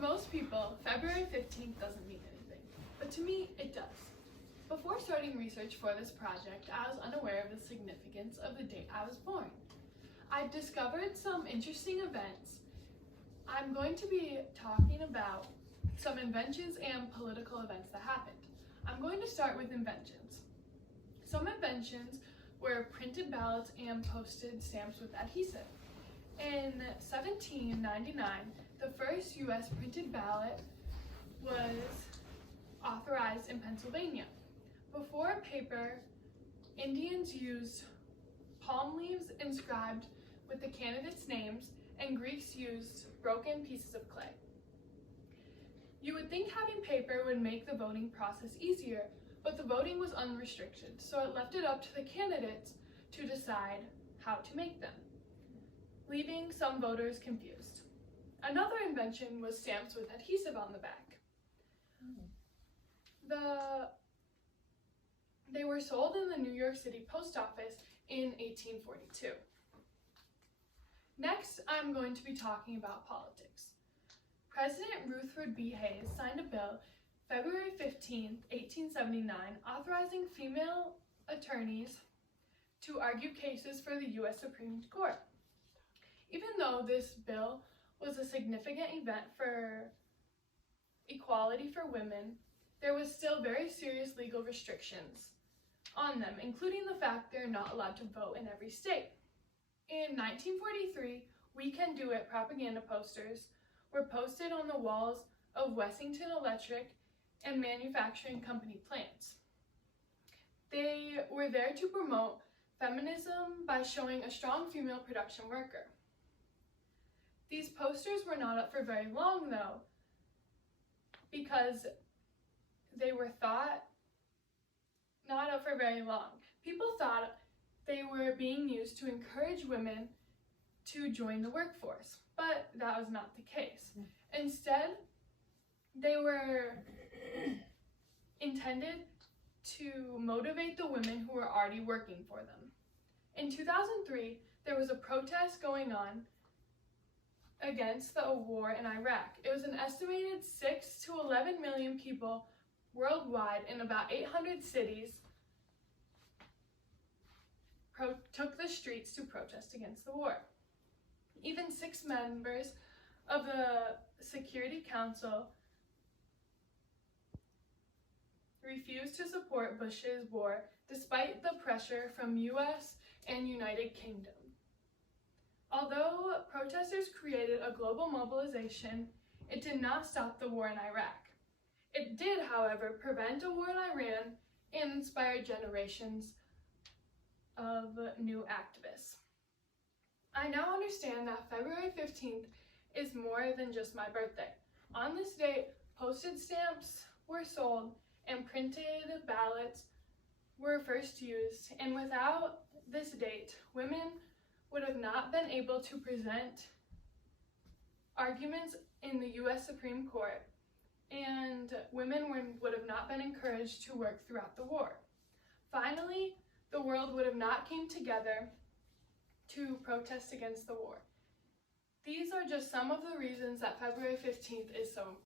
most people, February 15th doesn't mean anything, but to me, it does. Before starting research for this project, I was unaware of the significance of the date I was born. I discovered some interesting events. I'm going to be talking about some inventions and political events that happened. I'm going to start with inventions. Some inventions were printed ballots and postage stamps with adhesive. In 1799, the first U.S. printed ballot was authorized in Pennsylvania. Before paper, Indians used palm leaves inscribed with the candidates' names, and Greeks used broken pieces of clay. You would think having paper would make the voting process easier, but the voting was unrestricted, so it left it up to the candidates to decide how to make them, leaving some voters confused. Another invention was stamps with adhesive on the back. They were sold in the New York City Post Office in 1842. Next, I'm going to be talking about politics. President Rutherford B. Hayes signed a bill February 15, 1879, authorizing female attorneys to argue cases for the U.S. Supreme Court. Even though this bill was a significant event for equality for women, there was still very serious legal restrictions on them, including the fact they're not allowed to vote in every state. In 1943, We Can Do It propaganda posters were posted on the walls of Westinghouse Electric and manufacturing company plants. They were there to promote feminism by showing a strong female production worker. These posters were not up for very long, though, because they were thought not up for very long. People thought they were being used to encourage women to join the workforce, but that was not the case. Instead, they were intended to motivate the women who were already working for them. In 2003, there was a protest going on against the war in Iraq. It was an estimated 6 to 11 million people worldwide in about 800 cities took the streets to protest against the war. Even 6 members of the Security Council refused to support Bush's war despite the pressure from US and United Kingdom. Although protesters created a global mobilization, it did not stop the war in Iraq. It did, however, prevent a war in Iran and inspire generations of new activists. I now understand that February 15th is more than just my birthday. On this date, postage stamps were sold and printed ballots were first used, and without this date, women would have not been able to present arguments in the U.S. Supreme Court, and women would have not been encouraged to work throughout the war. Finally, the world would have not came together to protest against the war. These are just some of the reasons that February 15th is so important.